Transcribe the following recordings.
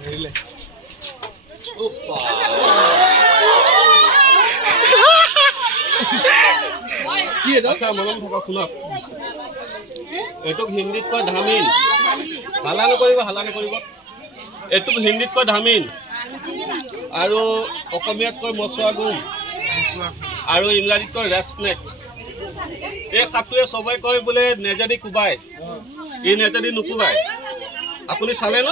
ধৰিলে কি আচ্ছা মলম থকা শুনক এইটোক হিন্দীত কয় ধামিন হালা নকৰিব এইটোক হিন্দীত কয় ধামিন আৰু অসমীয়াত কয় মচুৱা গুম আৰু ইংৰাজীত কয় ৰেড স্নেক এই সাপটোৱে সবাই কয় বোলে নেজাদি কোবাই ই নেজাদি নুকুবাই আপুনি চালে ন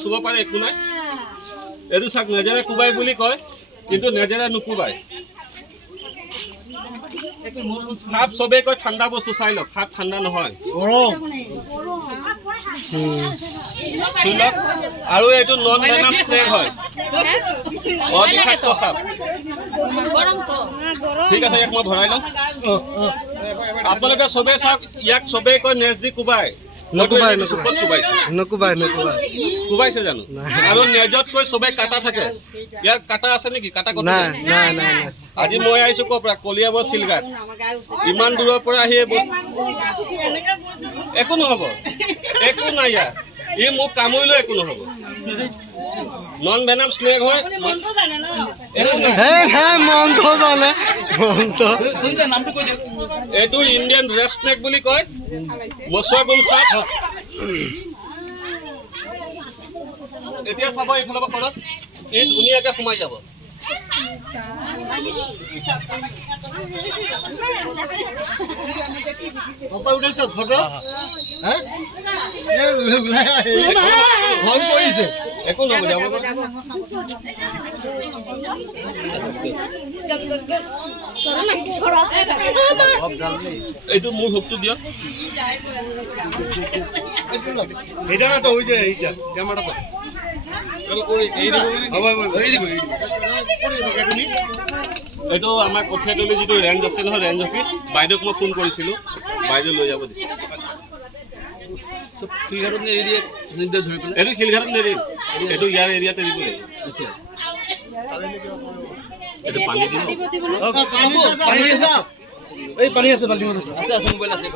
চুব পাৰে একো নাই এইটো চাক নেজাৰে কোবাই বুলি কয় কিন্তু নেজাৰে নুকুবাই সাপ সবে কয় ঠাণ্ডা বস্তু চাই লওক সাপ ঠাণ্ডা নহয় আৰু এইটো নন ভেনাম স্নেক হয় অবিষাক্ত সাপ ঠিক আছে ইয়াক মই ভৰাই লওঁ আপোনালোকে সবে চাওক ইয়াক সবে কয় নেজ দি কোবাই কোবাইছে জানো আৰু নেজতকৈ সবে কাটা থাকে ইয়াৰ কাটা আছে নেকি কাটা কথা আজি মই আহিছো ক'ৰ পৰা কলিয়াবৰ চিলগাত ইমান দূৰৰ পৰা আহি একো নহ'ব একো নাই ইয়াৰ ই মোক কামুৰিলেও একো নহ'ব নন ভেনাম স্নেক হয় এইটো ইণ্ডিয়ান ৰেড স্নেক বুলি কয় মচুৱা গুল সাপ এতিয়া চাব এইফালৰ পৰা কৰক ই ধুনীয়াকৈ সোমাই যাব একো নহ'ব যাব এইটো মোৰ হুকটো দিয়ক এইটো আমাৰ কঠীয়াতলি যিটো ৰেঞ্জ আছে নহয় ৰেঞ্জ অফিচ বাইদেউক মই ফোন কৰিছিলোঁ বাইদেউ লৈ যাব দিছে শিলঘাটত এৰি দিয়ে এইটো শিলঘাটত নেৰিম এইটো ইয়াৰ এৰিয়াত এৰিব লাগিব এইটো পানী দিব পানী আছে বাল্টিঙত আছে মোবাইল আছে